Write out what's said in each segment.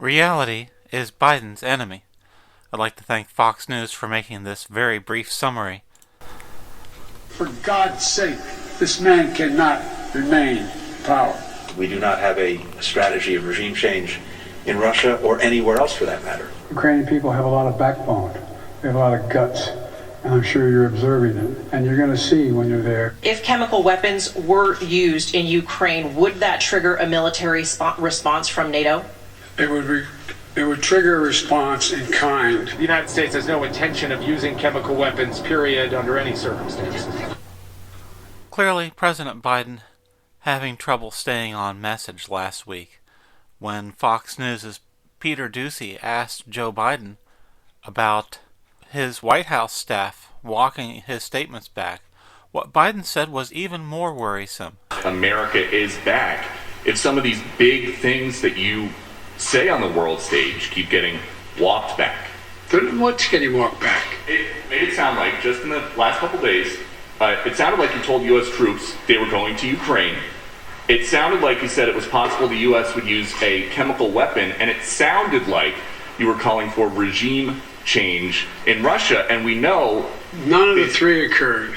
Reality is Biden's enemy. I'd like to thank Fox News for making this very brief summary. For God's sake, this man cannot remain in power. We do not have a strategy of regime change in Russia or anywhere else for that matter. Ukrainian people have a lot of backbone. They have a lot of guts. And I'm sure you're observing it. And you're going to see when you're there. If chemical weapons were used in Ukraine, would that trigger a military response from NATO? It would trigger a response in kind. The United States has no intention of using chemical weapons, period, under any circumstances. Clearly, President Biden having trouble staying on message last week when Fox News' Peter Doocy asked Joe Biden about his White House staff walking his statements back. What Biden said was even more worrisome. America is back. If some of these big things that you say on the world stage keep getting walked back. What's getting walked back? It made it sound like, just in the last couple days, it sounded like you told U.S. troops they were going to Ukraine. It sounded like you said it was possible the U.S. would use a chemical weapon, and it sounded like you were calling for regime change in Russia, and we know... None of the three occurred.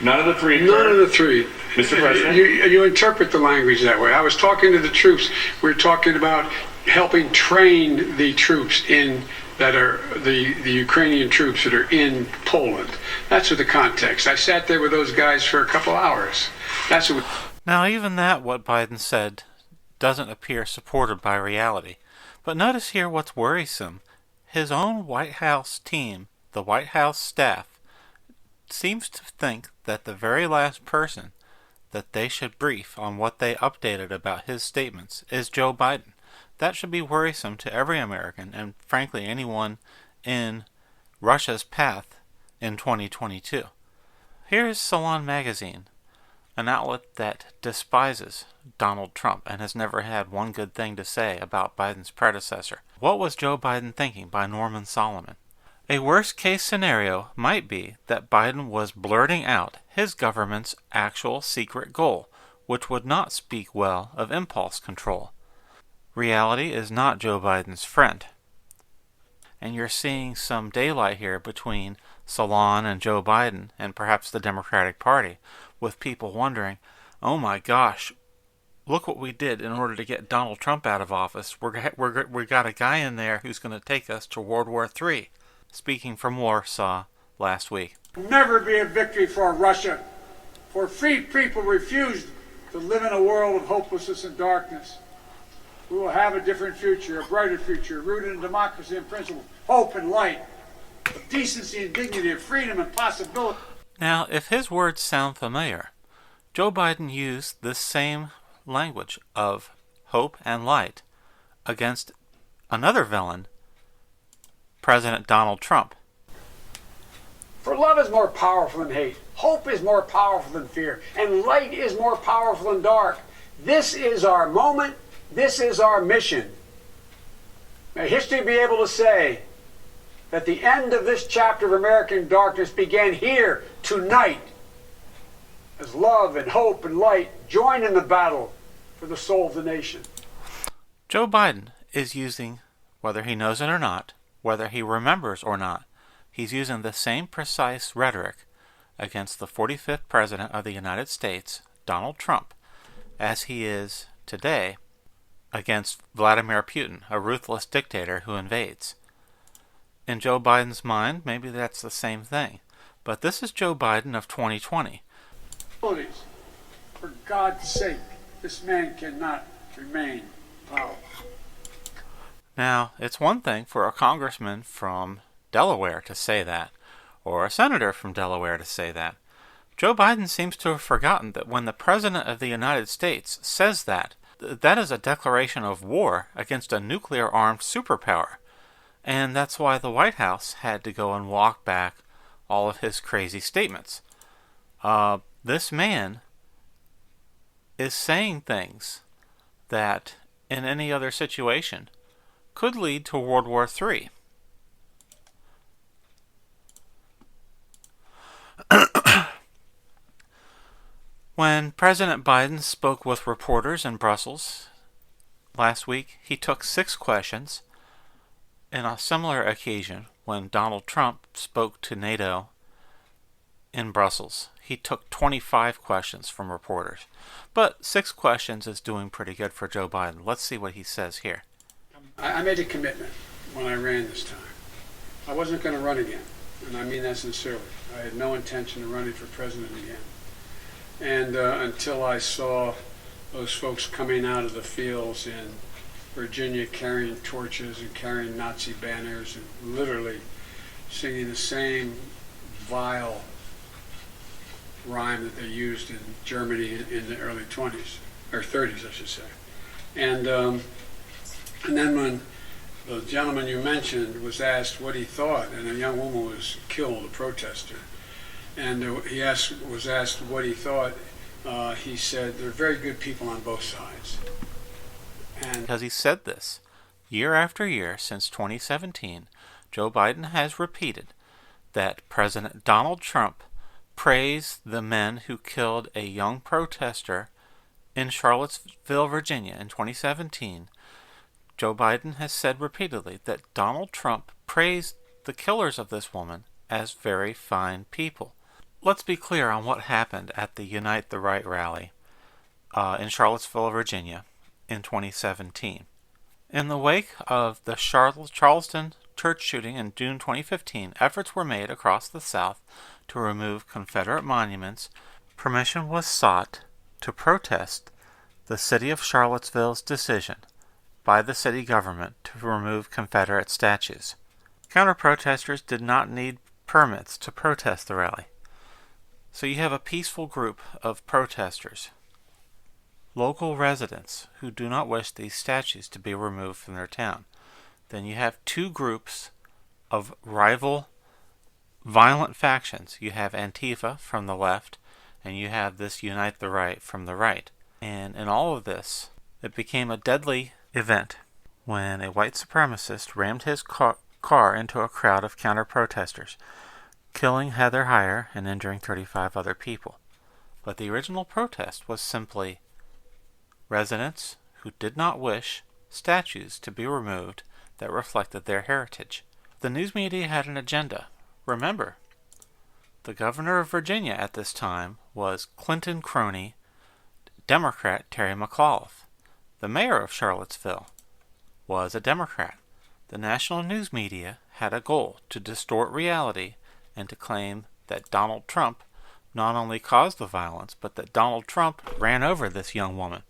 None of the three occurred? None of the three. Mr. President? You interpret the language that way. I was talking to the troops. We're talking about helping train the troops that are the Ukrainian troops that are in Poland. That's what the context. I sat there with those guys for a couple hours. That's what... Now, even that, what Biden said, doesn't appear supported by reality. But notice here what's worrisome. His own White House team, the White House staff, seems to think that the very last person that they should brief on what they updated about his statements is Joe Biden. That should be worrisome to every American, and frankly anyone in Russia's path in 2022. Here is Salon magazine, an outlet that despises Donald Trump and has never had one good thing to say about Biden's predecessor. What was Joe Biden thinking, by Norman Solomon? A worst-case scenario might be that Biden was blurting out his government's actual secret goal, which would not speak well of impulse control. Reality is not Joe Biden's friend. And you're seeing some daylight here between Salon and Joe Biden and perhaps the Democratic Party, with people wondering, oh my gosh, look what we did in order to get Donald Trump out of office. We got a guy in there who's going to take us to World War III. Speaking from Warsaw last week. Will never be a victory for Russia, for free people refuse to live in a world of hopelessness and darkness. We will have a different future, a brighter future, rooted in democracy and principle, hope and light, of decency and dignity, of freedom and possibility. Now, if his words sound familiar, Joe Biden used this same language of hope and light against another villain, President Donald Trump. For love is more powerful than hate, hope is more powerful than fear, and light is more powerful than dark. This is our moment. This is our mission. May history be able to say that the end of this chapter of American darkness began here, tonight, as love and hope and light join in the battle for the soul of the nation. Joe Biden is using, whether he knows it or not, whether he remembers or not, he's using the same precise rhetoric against the 45th President of the United States, Donald Trump, as he is today against Vladimir Putin, a ruthless dictator who invades. In Joe Biden's mind, maybe that's the same thing. But this is Joe Biden of 2020. For God's sake, this man cannot remain in power. Now, it's one thing for a congressman from Delaware to say that, or a senator from Delaware to say that. Joe Biden seems to have forgotten that when the President of the United States says that, that is a declaration of war against a nuclear-armed superpower. And that's why the White House had to go and walk back all of his crazy statements. This man is saying things that, in any other situation, could lead to World War III. When President Biden spoke with reporters in Brussels Last week, he took 6 questions. In a similar occasion, when Donald Trump spoke to NATO in Brussels, he took 25 questions from reporters. But 6 questions is doing pretty good for Joe Biden. Let's see what he says here. I made a commitment when I ran this time. I wasn't going to run again, and I mean that sincerely. I had no intention of running for president again. And until I saw those folks coming out of the fields in Virginia carrying torches and carrying Nazi banners and literally singing the same vile rhyme that they used in Germany in the early 20s, or 30s, I should say. And then when the gentleman you mentioned was asked what he thought, and a young woman was killed, a protester, and he was asked what he thought, he said, "There are very good people on both sides." And because he said this year after year since 2017, Joe Biden has repeated that President Donald Trump praised the men who killed a young protester in Charlottesville, Virginia in 2017. Joe Biden has said repeatedly that Donald Trump praised the killers of this woman as very fine people. Let's be clear on what happened at the Unite the Right rally in Charlottesville, Virginia in 2017. In the wake of the Charleston church shooting in June 2015, efforts were made across the South to remove Confederate monuments. Permission was sought to protest the city of Charlottesville's decision by the city government to remove Confederate statues. Counter-protesters did not need permits to protest the rally. So you have a peaceful group of protesters, local residents who do not wish these statues to be removed from their town. Then you have 2 groups of rival violent factions. You have Antifa from the left, and you have this Unite the Right from the right. And in all of this, it became a deadly event when a white supremacist rammed his car into a crowd of counter-protesters, killing Heather Heyer and injuring 35 other people. But the original protest was simply residents who did not wish statues to be removed that reflected their heritage. The news media had an agenda. Remember, the governor of Virginia at this time was Clinton crony Democrat Terry McAuliffe. The mayor of Charlottesville was a Democrat. The national news media had a goal to distort reality and to claim that Donald Trump not only caused the violence, but that Donald Trump ran over this young woman.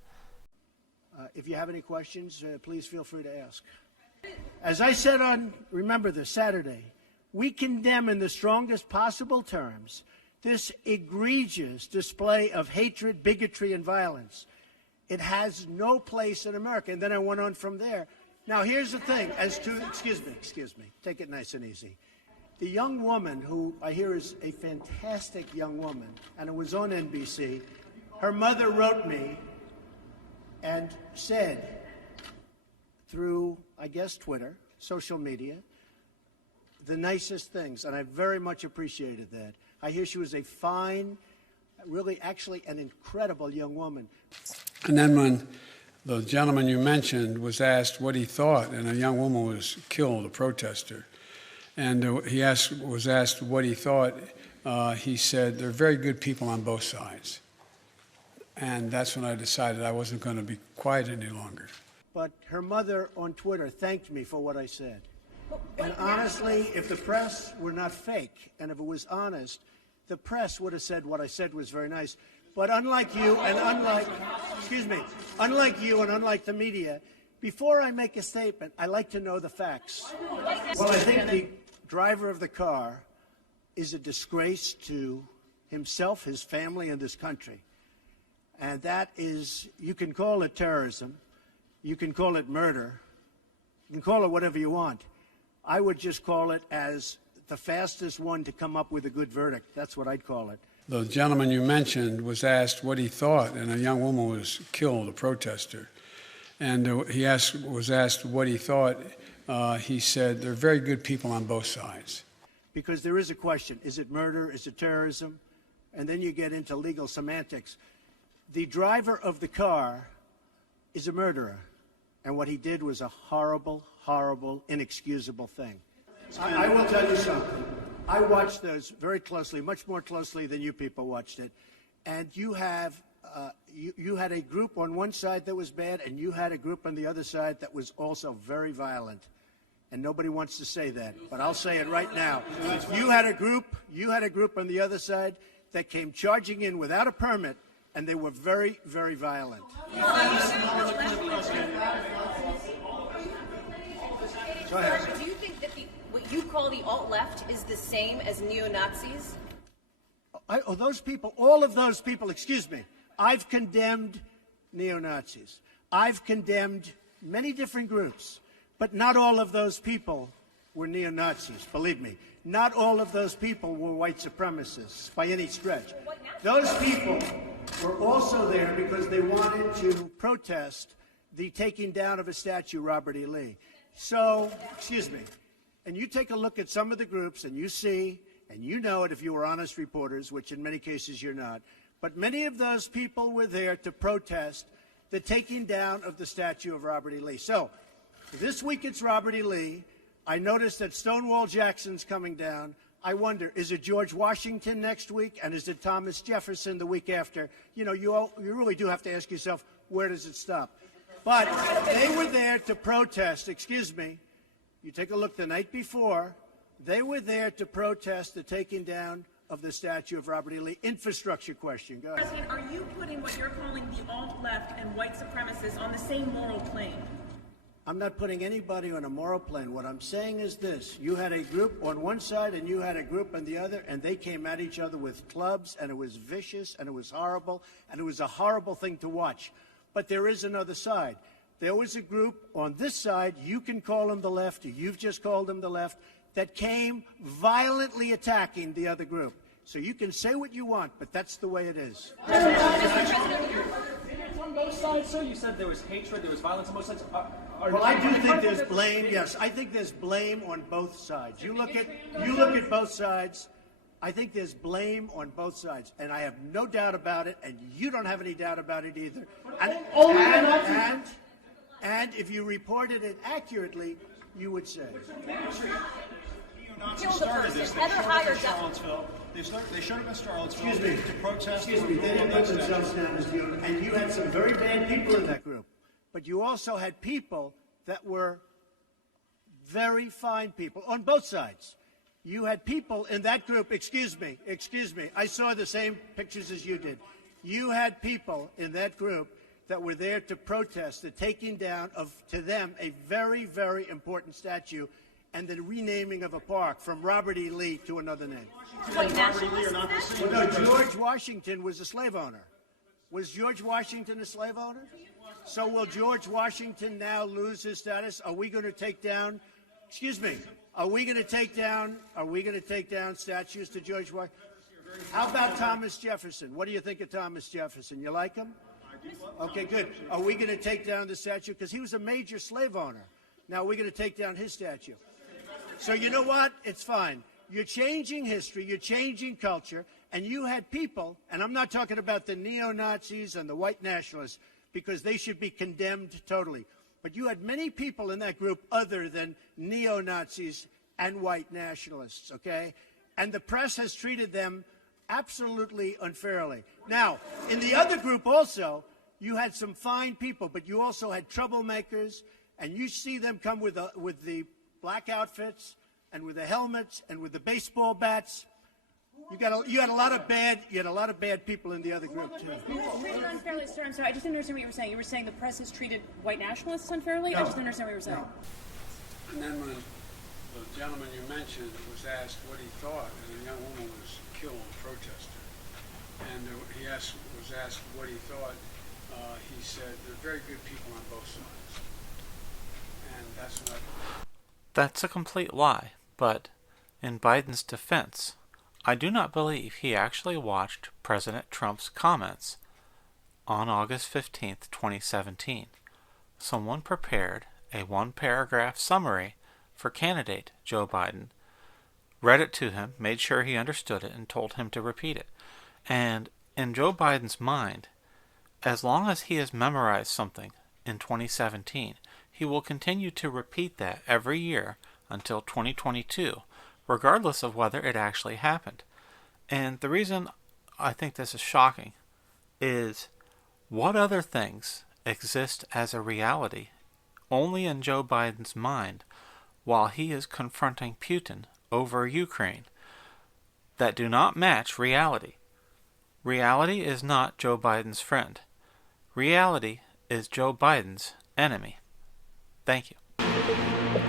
If you have any questions, please feel free to ask. As I said on, remember this, Saturday, we condemn in the strongest possible terms this egregious display of hatred, bigotry, and violence. It has no place in America. And then I went on from there. Now, here's the thing. As to, excuse me, take it nice and easy. The young woman, who I hear is a fantastic young woman, and it was on NBC, her mother wrote me and said through, I guess, Twitter, social media, the nicest things, and I very much appreciated that. I hear she was a fine, really actually an incredible young woman. And then when the gentleman you mentioned was asked what he thought, and a young woman was killed, a protester, and was asked what he thought, he said, "There are very good people on both sides." And that's when I decided I wasn't going to be quiet any longer. But her mother on Twitter thanked me for what I said. And honestly, if the press were not fake, and if it was honest, the press would have said what I said was very nice. But unlike you, and unlike the media, before I make a statement, I like to know the facts. Well, I think the driver of the car is a disgrace to himself, his family, and this country. And that is, you can call it terrorism, you can call it murder, you can call it whatever you want. I would just call it as the fastest one to come up with a good verdict. That's what I'd call it. The gentleman you mentioned was asked what he thought, and a young woman was killed, a protester. And was asked what he thought. He said, "There are very good people on both sides." Because there is a question. Is it murder? Is it terrorism? And then you get into legal semantics. The driver of the car is a murderer. And what he did was a horrible, horrible, inexcusable thing. I will tell you something. I watched those very closely, much more closely than you people watched it. And you have, you had a group on one side that was bad, and you had a group on the other side that was also very violent. And nobody wants to say that, but I'll say it right now. You had a group on the other side that came charging in without a permit, and they were very, very violent. Go ahead. Do you think that what you call the alt-left is the same as neo-Nazis? Those people, all of those people, excuse me, I've condemned neo-Nazis. I've condemned many different groups, but not all of those people were neo-Nazis, believe me. Not all of those people were white supremacists by any stretch. Those people were also there because they wanted to protest the taking down of a statue, Robert E. Lee. So, excuse me, and you take a look at some of the groups and you see, and you know it if you were honest reporters, which in many cases you're not, but many of those people were there to protest the taking down of the statue of Robert E. Lee. So, this week it's Robert E. Lee. I noticed that Stonewall Jackson's coming down. I wonder, is it George Washington next week, and is it Thomas Jefferson the week after? You know, you really do have to ask yourself, where does it stop? But they were there to protest, excuse me, you take a look the night before, they were there to protest the taking down of the statue of Robert E. Lee. Infrastructure question, go ahead. President, are you putting what you're calling the alt-left and white supremacists on the same moral plane? I'm not putting anybody on a moral plane. What I'm saying is this. You had a group on one side and you had a group on the other, and they came at each other with clubs, and it was vicious, and it was horrible, and it was a horrible thing to watch. But there is another side. There was a group on this side, you can call them the left, or you've just called them the left, that came violently attacking the other group. So you can say what you want, but that's the way it is. On both sides, sir? You said there was hatred, there was violence on both sides. Well, I do think there's blame. Yes, I think there's blame on both sides. You look at both sides. I think there's blame on both sides, and I have no doubt about it, and you don't have any doubt about it either. And if you reported it accurately, you would say. Neo-Nazis started this. They showed up in Charlottesville. They showed up in Charlottesville to protest. Excuse me. They didn't put themselves down as neo, and you had some very bad people in that group. But you also had people that were very fine people on both sides. You had people in that group, excuse me, I saw the same pictures as you did. You had people in that group that were there to protest the taking down of, to them, a very, very important statue and the renaming of a park from Robert E. Lee to another name. No, George Washington was a slave owner. Was George Washington a slave owner? So will George Washington now lose his status? Are we going to take down, excuse me, are we going to take down statues to George Washington? How about Thomas Jefferson? What do you think of Thomas Jefferson? You like him? Okay, good. Are we going to take down the statue? Because he was a major slave owner. Now we're going to take down his statue. So you know what? It's fine. You're changing history, you're changing culture, and you had people, and I'm not talking about the neo-Nazis and the white nationalists, because they should be condemned totally. But you had many people in that group other than neo-Nazis and white nationalists, okay? And the press has treated them absolutely unfairly. Now, in the other group also, you had some fine people, but you also had troublemakers, and you see them come with the black outfits and with the helmets and with the baseball bats. You had a lot of bad people in the other group too. Treated unfairly, sir. I'm sorry, I just didn't understand what you were saying. You were saying the press has treated white nationalists unfairly? No. I just didn't understand what you were saying. No. And then when the gentleman you mentioned was asked what he thought, and a young woman was killed, a protester, and he was asked what he thought, he said there are very good people on both sides. And that's what... That's a complete lie, but in Biden's defense, I do not believe he actually watched President Trump's comments on August 15th, 2017. Someone prepared a one-paragraph summary for candidate Joe Biden, read it to him, made sure he understood it, and told him to repeat it. And in Joe Biden's mind, as long as he has memorized something in 2017, he will continue to repeat that every year until 2022, regardless of whether it actually happened. And the reason I think this is shocking is what other things exist as a reality only in Joe Biden's mind while he is confronting Putin over Ukraine that do not match reality. Reality is not Joe Biden's friend. Reality is Joe Biden's enemy. Thank you.